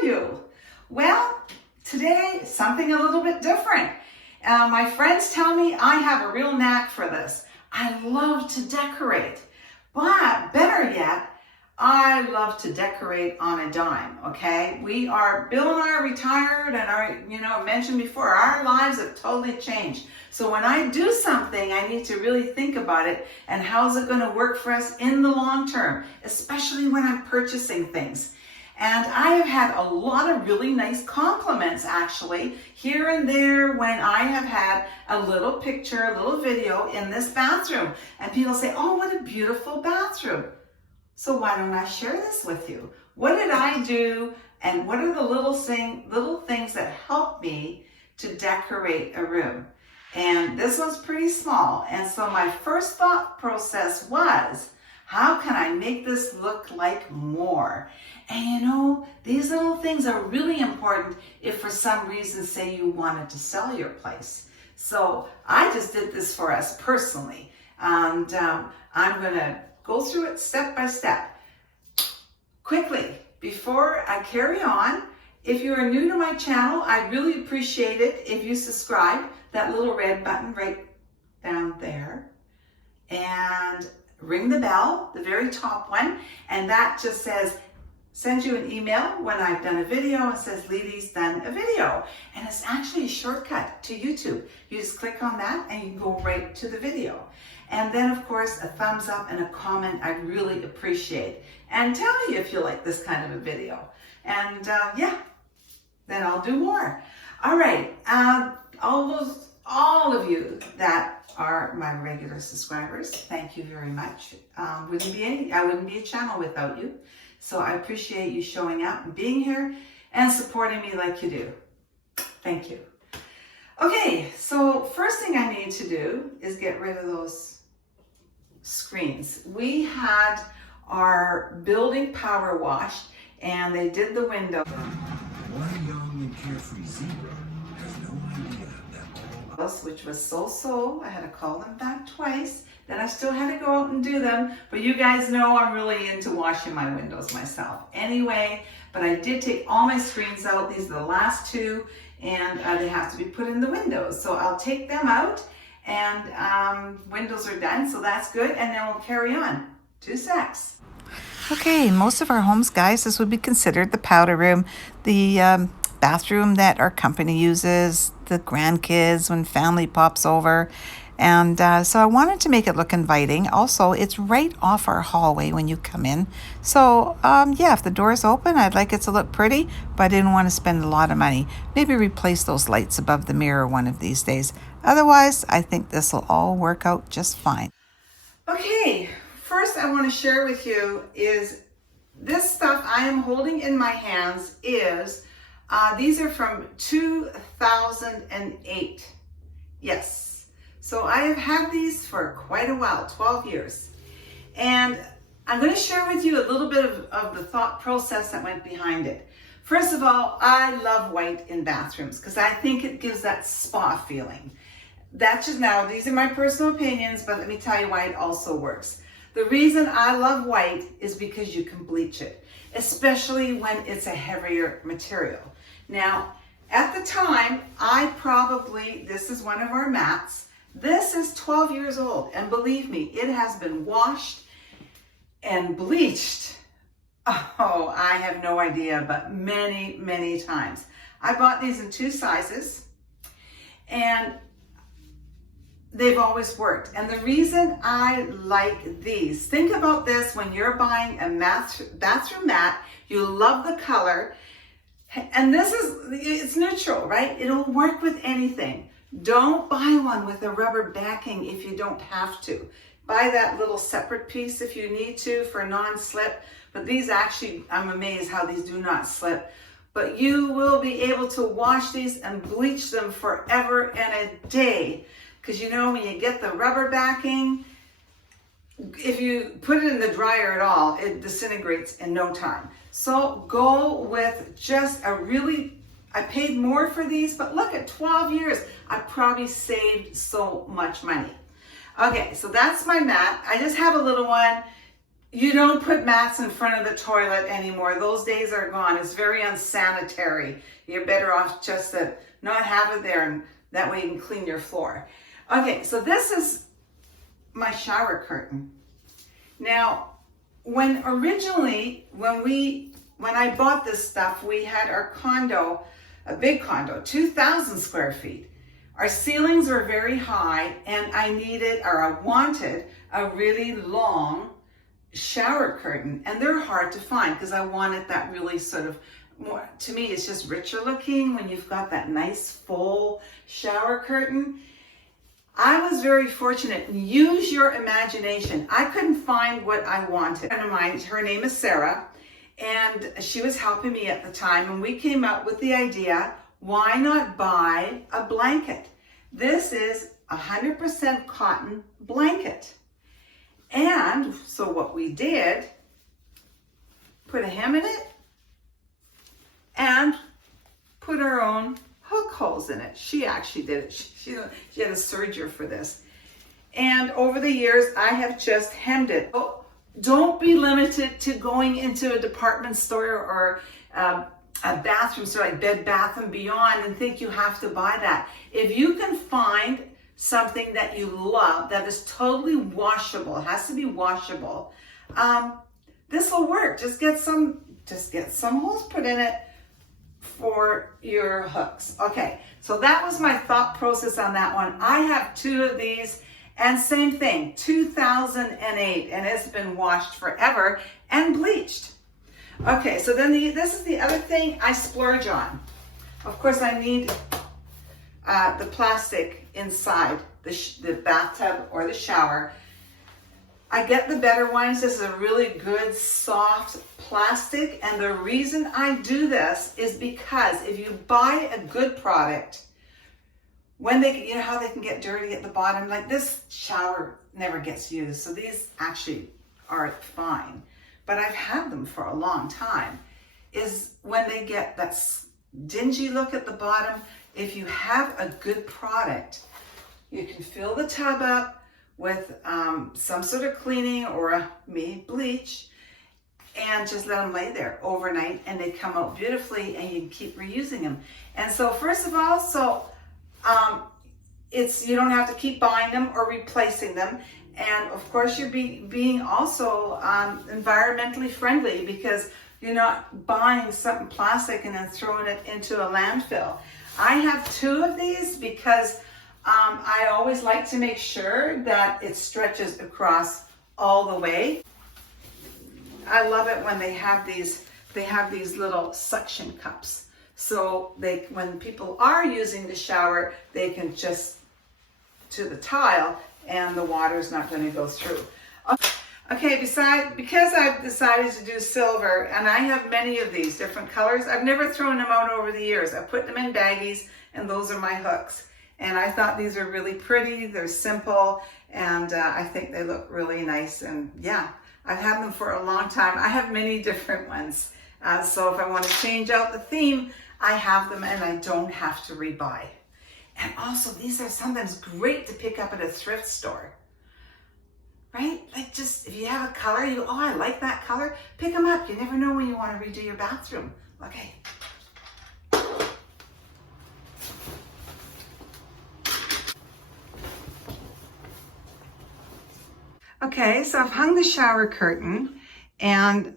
are you? Well, today, something a little bit different. My friends tell me I have a real knack for this. I love to decorate, but better yet, I love to decorate on a dime, okay? Bill and I are retired, and mentioned before, our lives have totally changed. So when I do something, I need to really think about it and how's it gonna work for us in the long term, especially when I'm purchasing things. And I have had a lot of really nice compliments actually, here and there when I have had a little picture, a little video in this bathroom. And people say, oh, what a beautiful bathroom. So why don't I share this with you? What did I do, and what are the little things that help me to decorate a room? And this one's pretty small. And so my first thought process was, how can I make this look like more? And these little things are really important if for some reason, say you wanted to sell your place. So I just did this for us personally. And I'm gonna go through it step by step. Quickly, before I carry on, if you are new to my channel, I'd really appreciate it if you subscribe, that little red button right down there, and ring the bell, the very top one, and that just sends you an email when I've done a video. It says Leedy's done a video, and it's actually a shortcut to YouTube. You just click on that and you go right to the video. And then of course a thumbs up and a comment I'd really appreciate. And tell me if you like this kind of a video. And then I'll do more. All right, all of you that are my regular subscribers, thank you very much. I wouldn't be a channel without you. So I appreciate you showing up and being here and supporting me like you do. Thank you. Okay, so first thing I need to do is get rid of those screens. We had our building power washed and they did the window. One young and carefree zebra has no idea that all... Which was so. I had to call them back twice. Then I still had to go out and do them. But you guys know I'm really into washing my windows myself. Anyway, but I did take all my screens out. These are the last two, and they have to be put in the windows. So I'll take them out, and windows are done, so that's good. And then we'll carry on. 2 secs. Okay, most of our homes, guys, this would be considered the powder room, the bathroom that our company uses, the grandkids when family pops over. And so I wanted to make it look inviting. Also, it's right off our hallway when you come in. So if the door's open, I'd like it to look pretty, but I didn't want to spend a lot of money. Maybe replace those lights above the mirror one of these days. Otherwise, I think this will all work out just fine. Okay, first I want to share with you is this stuff I am holding in my hands is, these are from 2008. Yes. So I have had these for quite a while, 12 years. And I'm going to share with you a little bit of the thought process that went behind it. First of all, I love white in bathrooms because I think it gives that spa feeling. That's just now, these are my personal opinions, but let me tell you why it also works. The reason I love white is because you can bleach it, especially when it's a heavier material. Now, at the time, this is one of our mats. This is 12 years old, and believe me, it has been washed and bleached. Oh, I have no idea, but many, many times. I bought these in 2 sizes, and they've always worked. And the reason I like these, think about this when you're buying a bathroom mat, you love the color, and it's neutral, right? It'll work with anything. Don't buy one with a rubber backing if you don't have to. Buy that little separate piece if you need to for non-slip. But these actually, I'm amazed how these do not slip. But you will be able to wash these and bleach them forever and a day. Because when you get the rubber backing, if you put it in the dryer at all, it disintegrates in no time. So go with just I paid more for these, but look at 12 years. I probably saved so much money. Okay, so that's my mat. I just have a little one. You don't put mats in front of the toilet anymore. Those days are gone. It's very unsanitary. You're better off just to not have it there, and that way you can clean your floor. Okay, so this is my shower curtain. Now, when I bought this stuff, we had our condo, a big condo, 2,000 square feet. Our ceilings were very high, and I wanted a really long shower curtain, and they're hard to find because I wanted that really sort of more, to me it's just richer looking when you've got that nice full shower curtain. I was very fortunate. Use your imagination. I couldn't find what I wanted. A friend of mine, her name is Sarah, and she was helping me at the time, and we came up with the idea, why not buy a blanket? This is 100% cotton blanket. And so what we did, put a hem in it and put our own hook holes in it. She actually did it. She had a serger for this. And over the years, I have just hemmed it. So don't be limited to going into a department store or a bathroom store like Bed Bath & Beyond and think you have to buy that. If you can find something that you love that is totally washable, it has to be washable, this will work. Just get some holes put in it for your hooks. Okay, so that was my thought process on that one. I have 2 of these, and same thing, 2008, and it's been washed forever and bleached. Okay, so then this is the other thing I splurge on. Of course, I need the plastic inside the bathtub or the shower. I get the better ones. This is a really good soft plastic, and the reason I do this is because if you buy a good product, when you know how they can get dirty at the bottom, like this shower never gets used, so these actually are fine, but I've had them for a long time, is when they get that dingy look at the bottom. If you have a good product, you can fill the tub up with some sort of cleaning or bleach, and just let them lay there overnight, and they come out beautifully, and you can keep reusing them. And so first of all, you don't have to keep buying them or replacing them. And of course, you're being also environmentally friendly, because you're not buying something plastic and then throwing it into a landfill. I have 2 of these because I always like to make sure that it stretches across all the way. I love it when they have these little suction cups. So when people are using the shower, they can just to the tile and the water's not going to go through. Okay, because I've decided to do silver, and I have many of these different colors, I've never thrown them out over the years. I put them in baggies, and those are my hooks. And I thought these are really pretty, they're simple, and I think they look really nice. And yeah, I've had them for a long time. I have many different ones. So if I want to change out the theme, I have them, and I don't have to rebuy. And also, these are sometimes great to pick up at a thrift store. Right? Like, just if you have a color, I like that color, pick them up. You never know when you want to redo your bathroom. Okay. Okay, so I've hung the shower curtain, and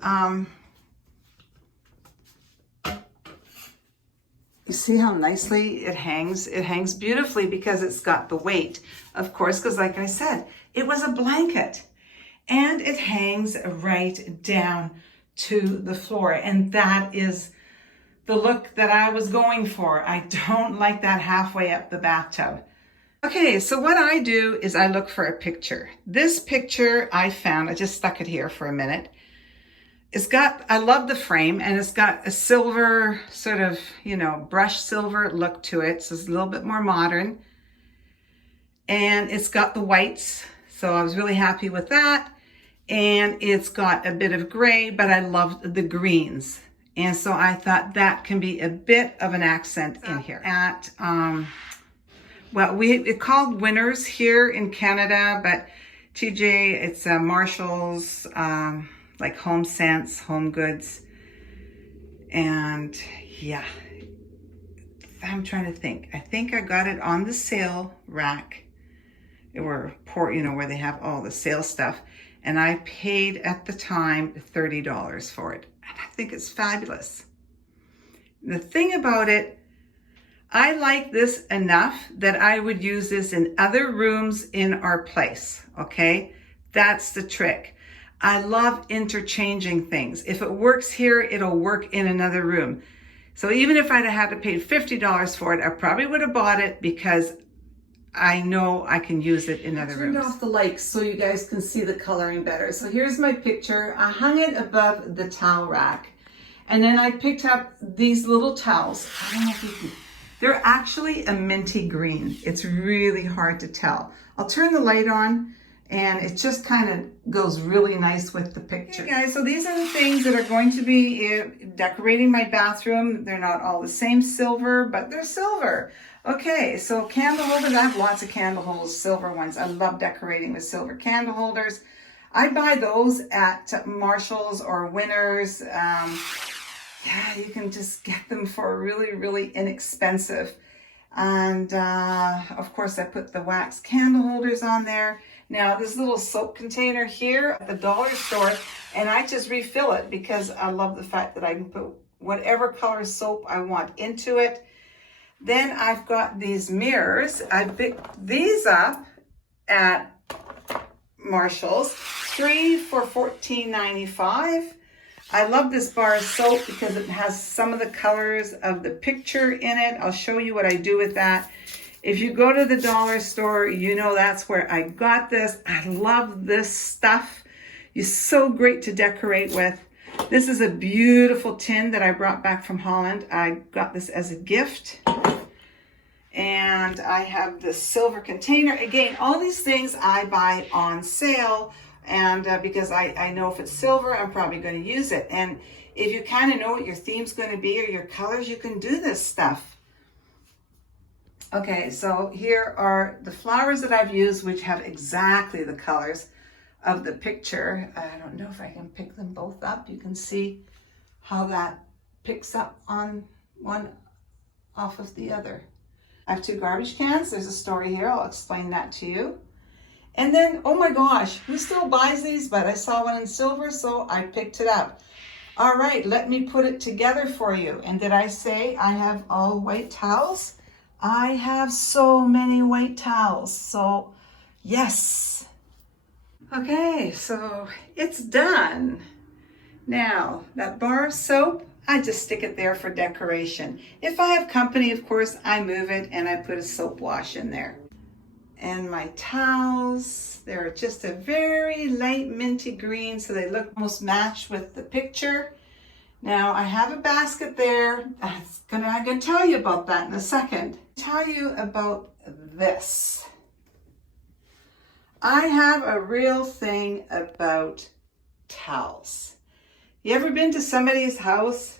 you see how nicely it hangs? It hangs beautifully because it's got the weight, of course, because like I said, it was a blanket, and it hangs right down to the floor, and that is the look that I was going for. I don't like that halfway up the bathtub. Okay, so what I do is I look for a picture. This picture I found, I just stuck it here for a minute. I love the frame, and it's got a silver sort of, brushed silver look to it. So it's a little bit more modern. And it's got the whites. So I was really happy with that. And it's got a bit of gray, but I love the greens. And so I thought that can be a bit of an accent in here. It's called Winners here in Canada, but TJ, it's Marshall's, like Home Sence, Home Goods. And yeah, I'm trying to think. I think I got it on the sale rack, where they have all the sale stuff. And I paid at the time $30 for it. And I think it's fabulous. The thing about it, I like this enough that I would use this in other rooms in our place, okay? That's the trick. I love interchanging things. If it works here, it'll work in another room. So even if I'd had to pay $50 for it, I probably would have bought it because I know I can use it in other rooms. I turned off the lights so you guys can see the coloring better. So here's my picture. I hung it above the towel rack. And then I picked up these little towels. I don't know if you can. They're actually a minty green. It's really hard to tell. I'll turn the light on and it just kind of goes really nice with the picture. Okay, guys, so these are the things that are going to be decorating my bathroom. They're not all the same silver, but they're silver. Okay, so candle holders. I have lots of candle holders, silver ones. I love decorating with silver candle holders. I buy those at Marshall's or Winners. Yeah, you can just get them for really, really inexpensive. And of course, I put the wax candle holders on there. Now, this little soap container here at the dollar store, and I just refill it because I love the fact that I can put whatever color soap I want into it. Then I've got these mirrors. I picked these up at Marshall's, 3 for $14.95. I love this bar of soap because it has some of the colors of the picture in it. I'll show you what I do with that. If you go to the dollar store, you know that's where I got this. I love this stuff. It's so great to decorate with. This is a beautiful tin that I brought back from Holland. I got this as a gift. And I have this silver container. Again, all these things I buy on sale. And because I know if it's silver, I'm probably going to use it. And if you kind of know what your theme's going to be or your colors, you can do this stuff. Okay, so here are the flowers that I've used, which have exactly the colors of the picture. I don't know if I can pick them both up. You can see how that picks up on one off of the other. I have 2 garbage cans. There's a story here. I'll explain that to you. And then, oh my gosh, who still buys these? But I saw one in silver, so I picked it up. All right, let me put it together for you. And did I say I have all white towels? I have so many white towels, so yes. Okay, so it's done. Now, that bar of soap, I just stick it there for decoration. If I have company, of course, I move it and I put a soap wash in there. And my towels, they're just a very light minty green, so they look almost matched with the picture. Now, I have a basket there. I'm going to tell you about that in a second. Tell you about this. I have a real thing about towels. You ever been to somebody's house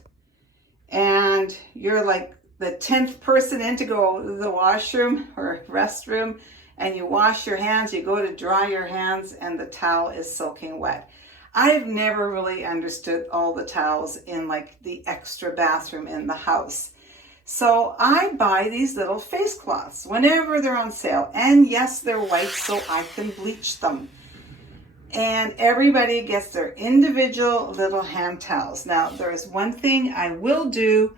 and you're like the 10th person in to go to the washroom or restroom, and you wash your hands, you go to dry your hands, and the towel is soaking wet? I've never really understood all the towels in like the extra bathroom in the house. So I buy these little face cloths whenever they're on sale. And yes, they're white, so I can bleach them. And everybody gets their individual little hand towels. Now, there is one thing I will do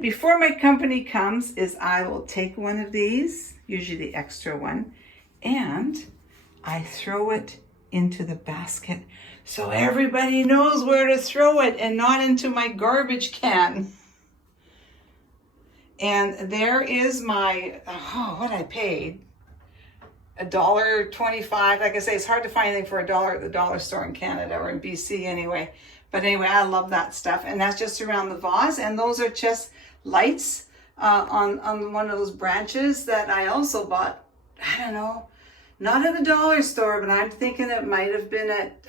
before my company comes is I will take one of these, usually the extra one, and I throw it into the basket so everybody knows where to throw it and not into my garbage can. And there is my, what I paid, $1.25. Like I say, it's hard to find anything for $1 at the dollar store in Canada or in BC anyway. But anyway, I love that stuff. And that's just around the vase. And those are just lights on one of those branches that I also bought, I don't know, not at the dollar store, but I'm thinking it might have been at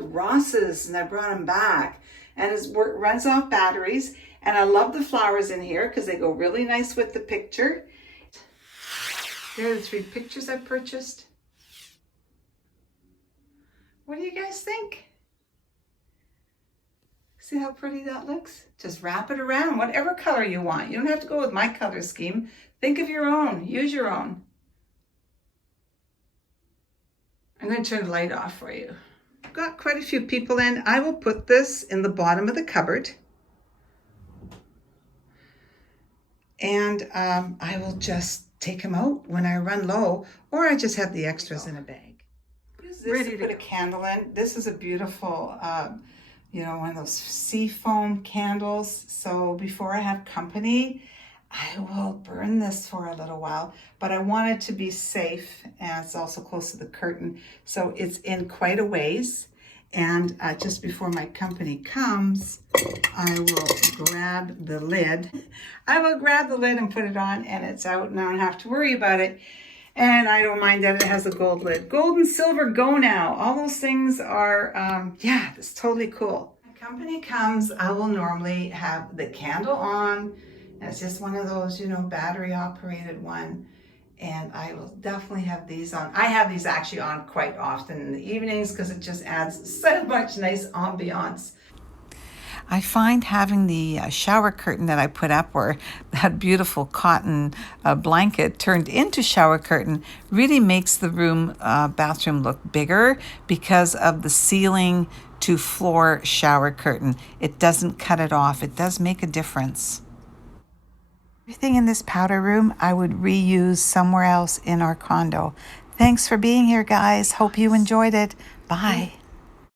Ross's, and I brought them back. And it runs off batteries. And I love the flowers in here because they go really nice with the picture. There are the 3 pictures I purchased. What do you guys think? See how pretty that looks? Just wrap it around, whatever color you want. You don't have to go with my color scheme. Think of your own, use your own. I'm going to turn the light off for you. I've got quite a few people in. I will put this in the bottom of the cupboard. And I will just take them out when I run low, or I just have the extras in a bag. Ready to put a candle in. This is a beautiful, you know, one of those sea foam candles. So before I have company, I will burn this for a little while, but I want it to be safe, and it's also close to the curtain. So it's in quite a ways. And just before my company comes, I will grab the lid. I will grab the lid and put it on, and it's out, and I don't have to worry about it. And I don't mind that it has a gold lid. Gold and silver go now. All those things are, yeah, it's totally cool. When company comes, I will normally have the candle on, and it's just one of those, you know, battery operated one. And I will definitely have these on. I have these actually on quite often in the evenings because it just adds so much nice ambiance. I find having the shower curtain that I put up, or that beautiful cotton blanket turned into shower curtain, really makes the bathroom look bigger because of the ceiling to floor shower curtain. It doesn't cut it off. It does make a difference. Everything in this powder room I would reuse somewhere else in our condo. Thanks for being here, guys. Hope you enjoyed it. Bye.